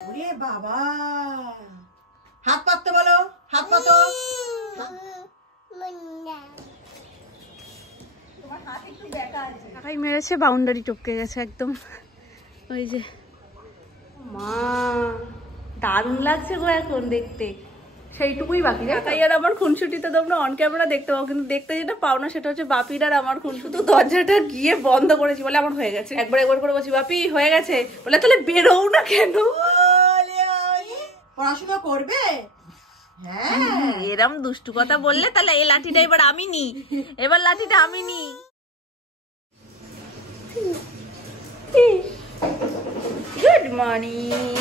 ওরে বাবা, হাত পাততে বলো, হাত পাতো। কাকাই মেরেছে, বাউন্ডারি টপকে গেছে একদম। ওই যে মা, দারুণ লাগছে গো এখন দেখতে। সেইটুকুই বাকি। কাকাই আর আমার খুনসুটিতে তোমরা অন ক্যামেরা দেখতে পাও, কিন্তু দেখতে যেটা পাও না সেটা হচ্ছে বাপির আর আমার খুন। শুধু দরজাটা গিয়ে বন্ধ করেছি বলে আমার হয়ে গেছে। একবার করে বলছি বাপি হয়ে গেছে বলে, তাহলে বেরোও না কেন? পড়াশোনা করবে? হ্যাঁ, এরম দুষ্টু কথা বললে তাহলে এই লাঠিটা এবার আমি নি, এবার লাঠিটা আমি নি। গুড মর্নিং,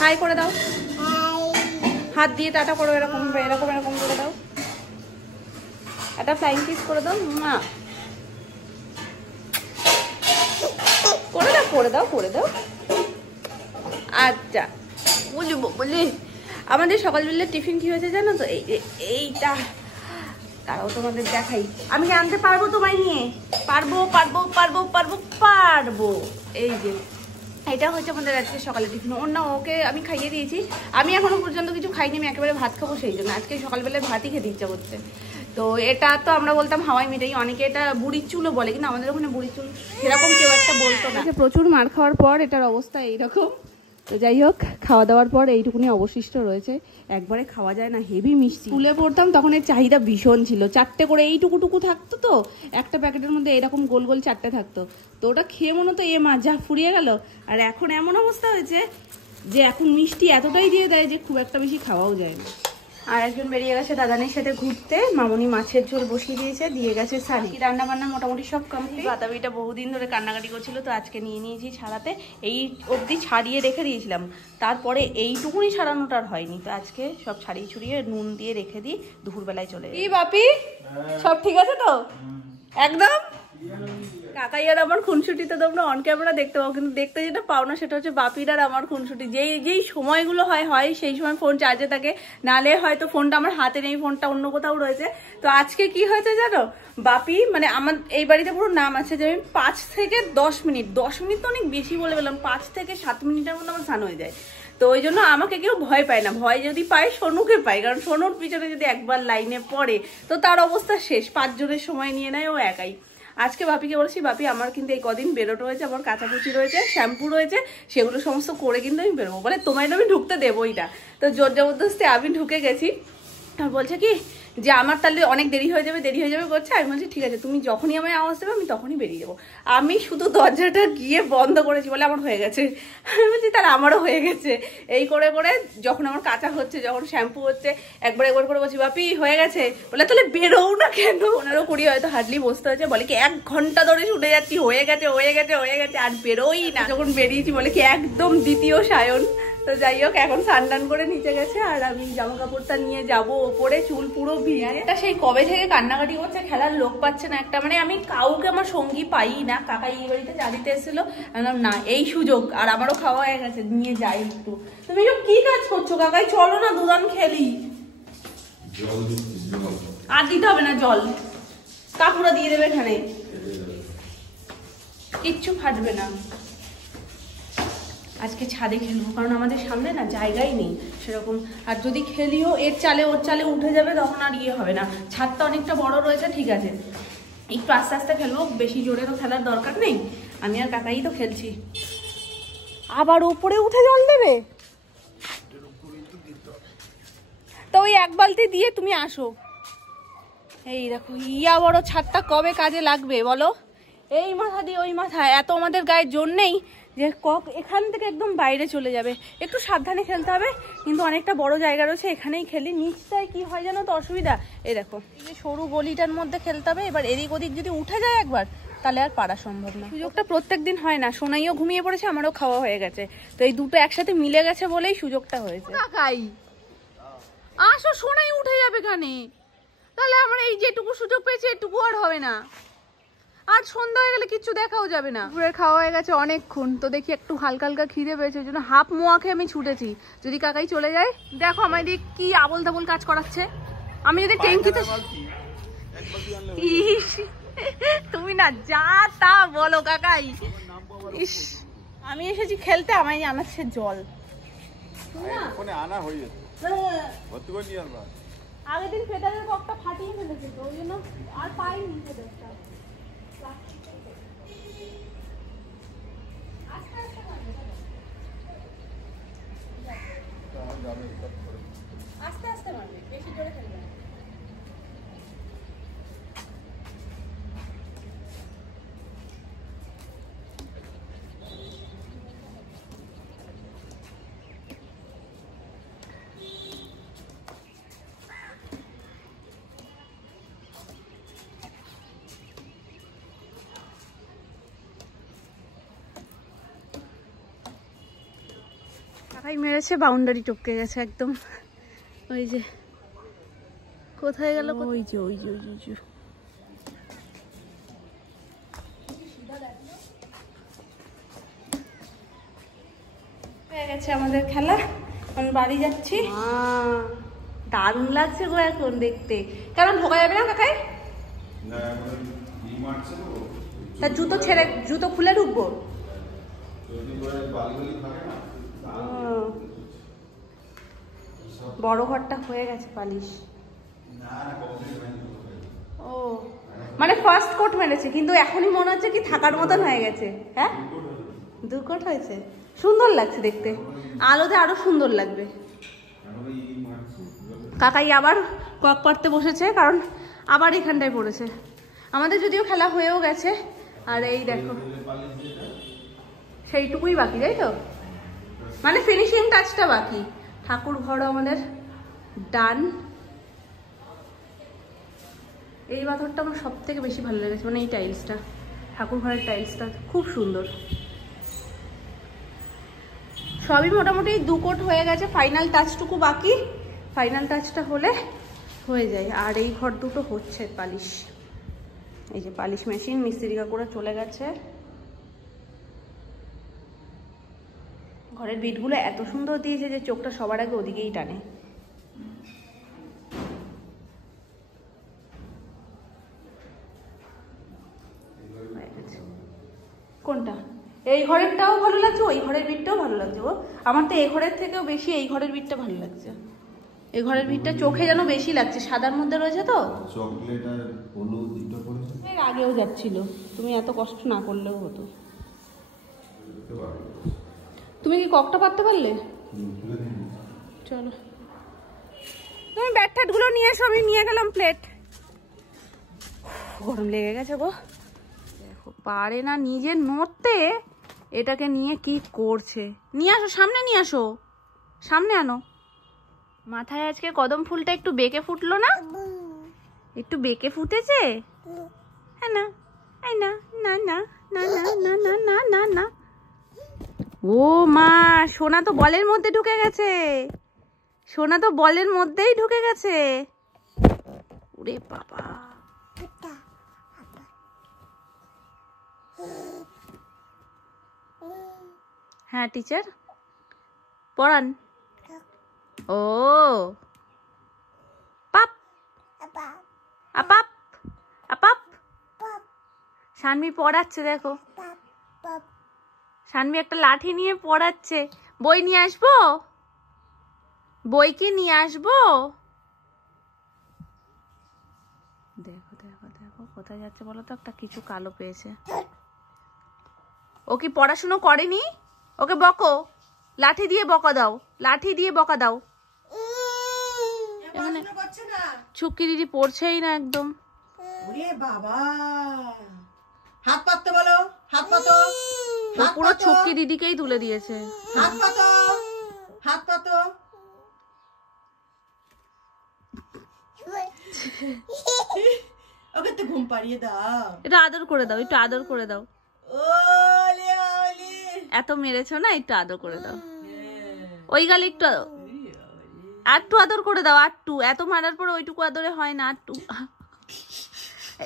হাই করে দাও, হাত দিয়ে টাটা করো, এরকম এরকম এরকম করে দাও, একটা ফ্লাইং কিস করে দাও, মা করে দাও করে দাও করে দাও। আচ্ছা বুঝবো বলি। আমাদের সকালবেলা টিফিন কি হয়েছে জানো তো? এইটা তারাও তোমাদের দেখাই। আমি আনতে পারবো তোমায় নিয়ে? পারবো পারবো পারবো পারবো পারবো। এই যে এটা হচ্ছে আমাদের আজকে সকালে টিফিন। অন্য ওকে আমি খাইয়ে দিয়েছি, আমি এখনো পর্যন্ত কিছু খাইনি, আমি একেবারে ভাত খাবো সেই জন্য। আজকে সকালবেলায় ভাতই খেতে ইচ্ছা করছে। তো এটা তো আমরা বলতাম হাওয়াই মিঠাই, অনেকে এটা বুড়ির চুলও বলে, কিন্তু আমাদের ওখানে বুড়ির চুল সেরকম কেউ একটা বলতো না। প্রচুর মার খাওয়ার পর এটার অবস্থা এইরকম। তো যাই হোক, খাওয়া দাওয়ার পর এইটুকুনি অবশিষ্ট রয়েছে, একবারে খাওয়া যায় না, হেভি মিষ্টি। স্কুলে পড়তাম তখন এর চাহিদা ভীষণ ছিল, 4টে করে এইটুকুটুকু থাকতো, তো একটা প্যাকেটের মধ্যে এরকম গোল গোল 4টে থাকতো। তো ওটা খেয়ে মনে হতো এ মা যা ফুরিয়ে গেল। আর এখন এমন অবস্থা হয়েছে যে এখন মিষ্টি এতটাই দিয়ে দেয় যে খুব একটা বেশি খাওয়াও যায় না। আর একজন বেরিয়ে গেছে দাদানের সাথে ঘুরতে, মামনি মাছের ঝোল বসিয়ে দিয়েছে, দিয়ে গেছে শাড়ি। রান্না বান্না মোটামুটি সব কমপ্লিট। বাতাবিটা বহুদিন ধরে কান্নাকাটি করছিল, তো আজকে নিয়ে নিয়েছি ছাড়াতে। এই অবধি ছাড়িয়ে রেখে দিয়েছিলাম, তারপরে এইটুকুনি ছাড়ানোটার হয়নি, তো আজকে সব ছাড়িয়ে ছুড়িয়ে নুন দিয়ে রেখে দিই, দুপুরবেলায় চলে যাই। বাপি সব ঠিক আছে তো একদম? কাকাই আর আমার খুনসুটিতে তোমরা অন ক্যামেরা দেখতে পাও, কিন্তু দেখতে যেটা পাও না সেটা হচ্ছে বাপির আর আমার খুনসুটি। যেই সময়গুলো হয় সেই সময় ফোন চার্জে থাকে, নালে হয়তো ফোনটা আমার হাতে নেই, ফোনটা অন্য কোথাও রয়েছে। তো আজকে কি হয়েছে জানো, বাপি মানে আমার এই বাড়িতে পুরো নাম আছে যে আমি 5 থেকে 10 মিনিট, 10 মিনিট তো অনেক বেশি বলে বললাম, 5 থেকে 7 মিনিটের মধ্যে আমার স্নান হয়ে যায়। তো ওই জন্য আমাকে কেউ ভয় পায় না, ভয় যদি পায় সোনুকে পায়, কারণ সোনুর পিছনে যদি একবার লাইনে পড়ে তো তার অবস্থা শেষ। 5 জনের সময় নিয়ে নেয় ও একাই। আজকে বাপিকে বলছি, বাপি আমার কিন্তু এই কদিন বেরোটো হয়েছে, আমার কাঁচাকুচি রয়েছে, শ্যাম্পু রয়েছে, সেগুলো সমস্ত করে কিন্তু আমি বেরোবো। বলে তোমায় তো আমি ঢুকতে দেবোই না। তো জোর জবরদস্তি আমি ঢুকে গেছি। আর বলছে কি যে আমার তাহলে অনেক দেরি হয়ে যাবে করছে। আমি বলছি ঠিক আছে, তুমি যখনই আমায় আওয়াজ দেবে আমি তখনই বেরিয়ে যাবো। আমি শুধু দরজাটা গিয়ে বন্ধ করেছি বলে আমার হয়ে গেছে। আমি বলছি তাহলে আমারও হয়ে গেছে। এই করে করে যখন আমার কাঁচা হচ্ছে, যখন শ্যাম্পু হচ্ছে, একবার করে বলছি বাপি হয়ে গেছে বলে, তাহলে বেরোও না কেন? 15-20 হয়তো হার্ডলি বসতে হয়েছে। বলে কি 1 ঘন্টা ধরে শুনে যাচ্ছি হয়ে গেছে আর বেরোই না। যখন বেরিয়েছি বলে কি একদম দ্বিতীয় সায়ন। তো যাই হোক, এখন স্নান করে নিচে গেছে, আর আমি জামা কাপড়টা নিয়ে যাবো ওপরে, চুল পুরো ভিজে। এটা সেই কবে থেকে কান্নাকাটি করছে, খেলার লোক পাচ্ছে না একটা, মানে আমি কাউকে আমার সঙ্গী পাই না। কাকা এই বাড়িতে চা দিতে এসেছিল, না এই সুযোগ, আর আমারও খাওয়া হয়ে গেছে, নিয়ে যাই একটু। তুমি সব কি কাজ করছো কাকাই? চলো না দুদান খেলি। আর দিতে হবে না জল, কাকুরা দিয়ে দেবে এখানে, কিচ্ছু ফাটবে না। আজকে ছাদে খেলবো, কারণ আমাদের সামনে না জায়গাই নেই সেরকম। আর যদি খেলিও ওর চালে উঠে যাবে, তখন আর ইয়ে হবে না। ছাদটা অনেকটা বড় রয়েছে, ঠিক আছে, একটু আস্তে আস্তে খেলবো, বেশি জোরে তো খেলার দরকার নেই। আমি আর কাকাই তো খেলছি। আবার উপরে উঠে জল দেবে? তো ওই 1 বালতি দিয়ে তুমি আসো। এই দেখো ইয়া বড় ছাদটা কবে কাজে লাগবে বলো? এই মাথা দিয়ে ওই মাথা, এত আমাদের গায়ে জোর নেই যে এখান থেকে একদম বাইরে চলে যাবে। একটু সাবধানে খেলতে হবে, কিন্তু অনেকটা বড় জায়গা রয়েছে, এখানেই খেলি। নিচটায় কি হয় জানো তো অসুবিধা, এই দেখো এই যে সরু গলিটার মধ্যে খেলতে হবে। এবার এদিক ওদিক যদি উঠে যায় একবার, তাহলে আর পারা সম্ভব না। সুযোগটা প্রত্যেকদিন হয় না। সোনাইও ঘুমিয়ে পড়েছে, আমারও খাওয়া হয়ে গেছে, তো এই দুটো একসাথে মিলে গেছে বলেই সুযোগটা হয়েছে। কাকাই আসো, সোনাই উঠে যাবে কানে, তাহলে আমার এই যেটুকু সুযোগ পেয়েছে এটুকু আর হবে না। আর সন্ধ্যা হয়ে গেলে কিচ্ছু দেখাও যাবে না। দুপুরের খাওয়া হয়ে গেছে অনেকক্ষণ, তো দেখি একটু হালকা হালকা খিদে পেয়েছে, ওই জন্য হাফ মোয়া খেয়ে আমি ছুটেছি। যদি কাকাই চলে যায়, দেখো আমার দিকে কি আবল তাবল কাজ করাচ্ছে। আমি যদি ট্যাঙ্কিতে, তুমি না যা তা বলো কাকাই। ইস আমি এসেছি খেলতে, আমায় আনাচ্ছে জল। আনা হয়ে যেত ভর্তি করে নিয়ে আসবা। আগের দিন ফেদারের ককটা ফাটিয়ে ফেলেছে তো ওই জন্য আর পাইনি ফেদারটা। আস্তে আস্তে মারবে, বেশি জোরে খেলবে না। কাকাই মেরেছে, বাউন্ডারি টপকে গেছে একদম। ওই যে কোথায় গেল, ওই যে ওই যে ওই যে ওই যে হয়ে গেছে আমাদের খেলা। আমি বাড়ি যাচ্ছি। দারুণ লাগছে গো এখন দেখতে। কারণ ঢোকা যাবে না কাকাই, তা জুতো ছেড়ে জুতো খুলে ঢুকবো। বড় ঘরটা হয়ে গেছে পালিশ। ও মানে ফার্স্ট কোট মেরেছে, কিন্তু এখনই মনে হচ্ছে কি থাকার মতন হয়ে গেছে। হ্যাঁ 2 কোট হয়েছে, সুন্দর লাগছে দেখতে, আলোতে আরো সুন্দর লাগবে। কাকাই আবার কক পাড়তে বসেছে, কারণ আবার এখানটায় পড়েছে। আমাদের যদিও খেলা হয়েও গেছে, আর এই দেখো সেইটুকুই বাকি, তাই তো, মানে ফিনিশিং টাচটা বাকি। ঠাকুর ঘরও আমাদের ডান। এই পাথরটা আমার সব থেকে বেশি ভালো লেগেছে, মানে এই টাইলসটা, ঠাকুর ঘরের টাইলসটা খুব সুন্দর। সবই মোটামুটি 2 কোট হয়ে গেছে, ফাইনাল টাচটুকু বাকি। ফাইনাল টাচটা হলে হয়ে যায়। আর এই ঘর দুটো হচ্ছে পালিশ, এই যে পালিশ মেশিন মিস্ত্রিকা করে চলে গেছে। ঘরের বিটগুলো এত সুন্দর দিয়েছে যে চোখটা সবার আগে ওদিকেই টানে। কোনটা? এই ঘরেরটাও ভালো লাগছে, ওই ঘরের বিটটাও ভালো লাগছে গো। আমার তো এই ঘরের থেকেও বেশি এই ঘরের বিটটা ভালো লাগছে। এই ঘরের বিটটা চোখে যেন বেশি লাগছে, সাদার মধ্যে রয়েছে তো। চকলেট আর হলুদ দুটো করেছে। এর আগেও যাচ্ছিল, তুমি এত কষ্ট না করলেও হতো। তুমি কি ককটা পারতে পারলে? চলো তুমি ব্যাট ট্যাটগুলো নিয়ে এসো, আমি নিয়ে গেলাম প্লেট। গরম লেগে গেছে গো, দেখো পারে না নিজে নড়তে, এটাকে নিয়ে কি করছে। নিয়ে আসো সামনে, নিয়ে আসো সামনে, আনো। মাথায় আজকে কদম ফুলটা একটু বেঁকে ফুটলো না, একটু বেঁকে ফুটেছে। হ্যাঁ না, এই না না না না না না না না না না। ও মা, সোনা তো বলের মধ্যে ঢুকে গেছে, সোনা তো বলের মধ্যেই ঢুকে গেছে। ওরে বাবা, হ্যাঁ টিচার পড়ান। ও পাপ আপাপ আপাপ, সানভি পড়াচ্ছে দেখো, সানভি একটা লাঠি নিয়ে পড়াচ্ছে। বই নিয়ে আসবো, বই কি নিয়ে আসবো? দেখো দেখো দেখো কোথায় যাচ্ছে বলো তো, একটা কিছু কালো পেয়েছে। ও কি পড়াশুনো করেনি? ওকে বকো, লাঠি দিয়ে বকা দাও, লাঠি দিয়ে বকা দাও। এখানে ছুকি দিদি পড়ছেই না একদম। ওরে বাবা, হাত পাততে বলো, হাত পাতো। পুরো ছুকি দিদিকেই তুলে দিয়েছে। হাত পাতো, হাত পাতো। ওকে তো ঘুম পাড়িয়ে দাও, একটু আদর করে দাও, একটু আদর করে দাও। ওলে ওলে, এত মেরেছো না, একটু আদর করে দাও। ওই গালে একটু আটটু আদর করে দাও, আটটু। এত মারার পর ওইটুকু আদরে হয় না, আটটু।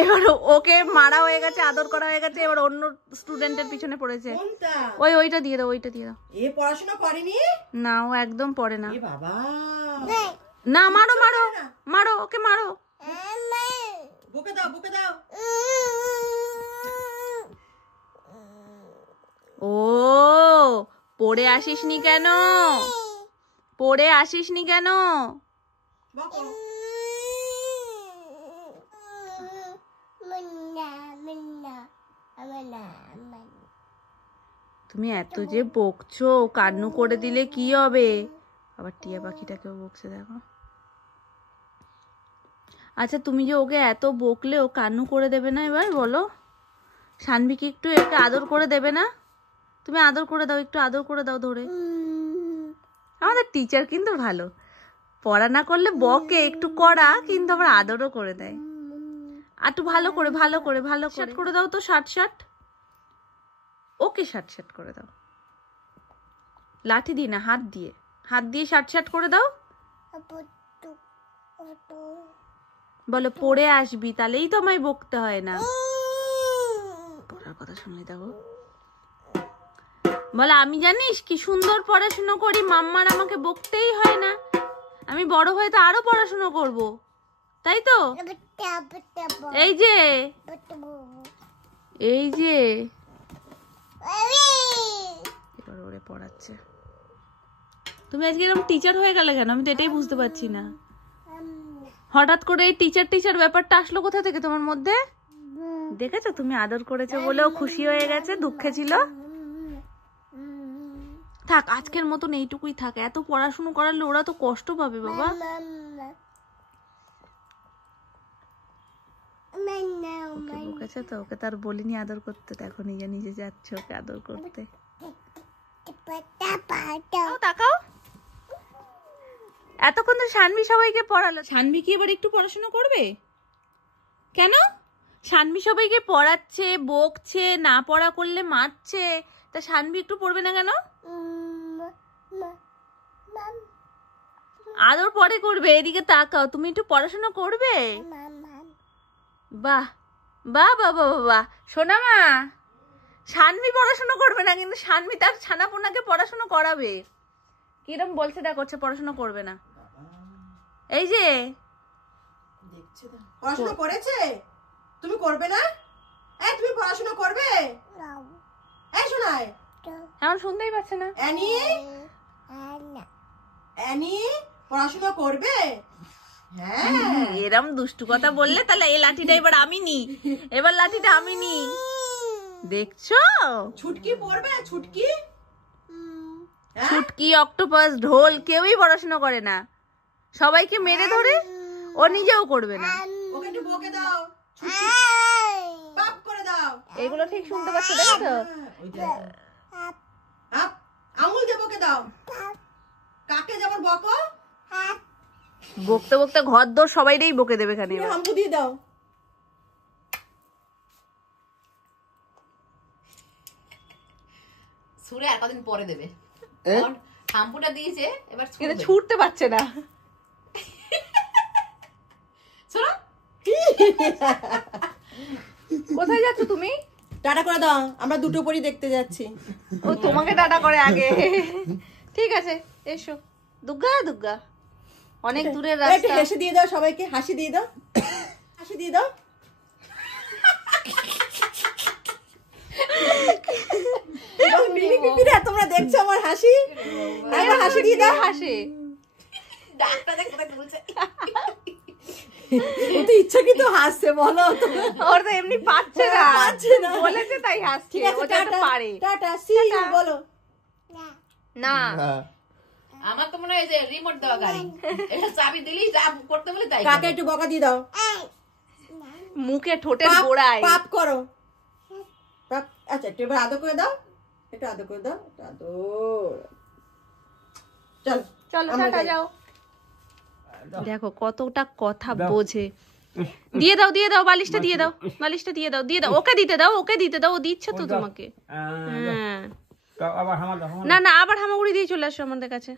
এবার ওকে মারা হয়ে গেছে, আদর করা হয়ে গেছে, এবার অন্য স্টুডেন্টের পিছনে পড়েছে। ওইটা দিয়ে দাও, ওইটা দিয়ে দাও। এ পড়াশোনা করেনি না, ও একদম পড়ে না। এ বাবা, না মারো মারো মারো, ওকে মারো। বুকে দাও, বুকে দাও। ও পড়ে আসিসনি কেন? পড়ে আসিসনি কেন? বকো। তুমি এত যে বকছো, কান্নু করে দিলে কি হবে? আবার টিয়া পাখিটাকেও বকছে দেখো। আচ্ছা তুমি যে ওকে এত বকলে ও কান্নু করে দেবে না এবার বলো? সানভিকে একটু একে আদর করে দেবে না? তুমি আদর করে দাও, একটু আদর করে দাও ধরে। আমাদের টিচার কিন্তু ভালো, পড়া না করলে বকে একটু কড়া, কিন্তু আবার আদরও করে দেয়। আর একটু ভালো করে শার্ট করে দাও তো, শার্ট ওকে শার্ট করে দাও। লাঠি দিয়ে না, হাত দিয়ে শার্ট করে দাও। বলো পড়ে আসবি, তাহলেই তো আমায় বকতে হয় না। পড়ার কথা শুনলে দেখো। বলে আমি জানিস কি সুন্দর পড়াশুনো করি, মাম্মার আমাকে বকতেই হয় না। আমি বড় হয়ে তো আরো পড়াশুনো করব, তাই তো? এই যে এবার ওরে পড়াচ্ছে। তুমি আজকে এরকম টিচার হয়ে গেলে কেন? আমি তো এটাই বুঝতে পারছি না। হঠাৎ করে এই টিচার ব্যাপারটা আসলো কোথা থেকে তোমার মধ্যে? দেখেছো তুমি আদর করেছো বলেও খুশি হয়ে গেছে, দুঃখে ছিল। থাক আজকের মতন এইটুকুই থাক, এত পড়াশুনো করালে ওরা তো কষ্ট পাবে বাবা। ওকে বকেছে তো, ওকে তার বলিনি আদর করতে, দেখো নিজে যাচ্ছে ওকে আদর করতে। তাকাও, এতক্ষণ তো সানভি সবাইকে পড়ালো, সানভি কি এবার একটু পড়াশোনা করবে? কেন? সানভি সবাইকে পড়াচ্ছে, বকছে, না পড়া করলে মারছে, তা সানভি একটু পড়বে না কেন? আদর পরে করবে, এদিকে তাকাও, তুমি একটু পড়াশোনা করবে? বাহ বাহ বাহ বাহ বাহ, শোনা মা, সানভি পড়াশোনা করবে না, কিন্তু সানভি তার ছানাপোনাকে পড়াশোনা করাবে। কিরম বলছে দেখো, পড়াশোনা করবে না। এই যে দেখছে তো পড়াশোনা করেছে, তুমি করবে না? এই তুমি পড়াশোনা করবে? এই শোনাই এখন শুনতেই পাচ্ছে না। অ্যানি পড়াশোনা করবে? হ্যাঁ। এরম দুষ্টু কথা বললে তাহলে এই লাঠিটা এবার আমি নি, এবার লাঠিটা আমি নি। দেখছো ছুটকি পড়বে? ছুটকি, ছুটকি, অক্টোপাস, ঢোল কেউই পড়াশোনা করে না, সবাইকে মেরে ধরে, ও নিজেও করবে না। ওকে একটু বকে দাও, পাপ করে দাও। এগুলো ঠিক শুনতে পাচ্ছ, দেখো তো? আঙুল দিয়ে বকে দাও, কাকে যেমন বকো। বকতে বকতে ঘর দোর সবাইটাই বকে দেবে খালি। হাম্পু দিয়ে দাও। ছুঁড়ে আর কদিন পরে দেবে। হাম্পুটা দিয়েছে, এবার কিন্তু ছুটতে পারছে না। শোনো, কোথায় যাচ্ছ তুমি? টাটা করে দাও, আমরা দুটো পরি দেখতে যাচ্ছি। ও তোমাকে টাটা করে আগে। ঠিক আছে এসো। দুগ্গা অনেক দূরের একটু রাস্তা। হেসে দিয়ে দাও সবাইকে, হাসি দিয়ে দাও, হাসি দিয়ে দাও। তোমরা দেখছো আমার হাসি, একবার হাসি দিয়ে দাও। হাসি ডাকটা দেখ কোথায় তুলছে। তো ইচ্ছা কিন্তু হাসছে, বলো ওর তো এমনি পাচ্ছে না, বলেছে তাই হাসছে। ঠিক আছে, ও যাতে পারে। টাটা সি ইউ বলো। না আমার তো মনে হয় যে রিমোট দেওয়া গাড়ি, এটা চাবি দিলি যা করতে বলে তাই। কাকে একটু বকা দিয়ে দাও, মুখে ঠোঁটের গোড়ায় পাপ করো। আচ্ছা একটু এবার আদর করে দাও, একটু আদর করে দাও, আদর। চলো টাটা যাও। দেখো কতটা কথা বোঝে। দিয়ে দাও বালিশটা দিয়ে দাও, ওকে দিতে দাও, ও দিচ্ছে তো তোমাকে। হ্যাঁ না আবার হামাগুড়ি দিয়ে চলে আসো আমাদের কাছে।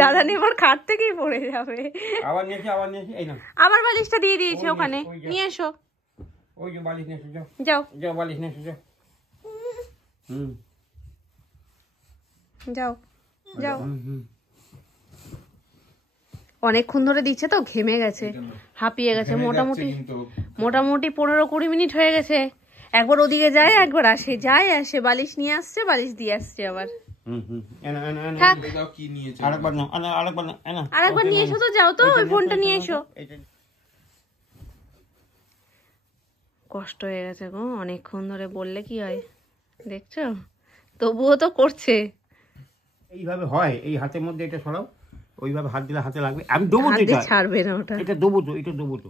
দাদা এবার খাট থেকেই পড়ে যাবে। আবার বালিশটা দিয়ে দিয়েছে ওখানে, নিয়ে এসো। যাও যাও অনেকক্ষণ ধরে দিচ্ছে তো, ঘেমে গেছে, হাঁপিয়ে গেছে। মোটামুটি 15-20 মিনিট হয়ে গেছে। একবার ওদিকে যায়, একবার আসে, যায় আসে, বালিশ নিয়ে আসছে, বালিশ দিয়ে আসছে আবার। থাক, আরেকবার নিয়ে এসো তো, যাও তো, ওই ফোনটা নিয়ে এসো। কষ্ট হয়ে গেছে গো, অনেকক্ষণ ধরে বললে কি হয়, দেখছো, তবুও তো করছে। এইভাবে হয়, এই হাতের মধ্যে এটা সরাও, ওইভাবে হাত দিলে হাতে লাগবে। আমি দেবো তো, ছাড়বে না ওটা, এটা দেবো তো, এটা দেবো তো।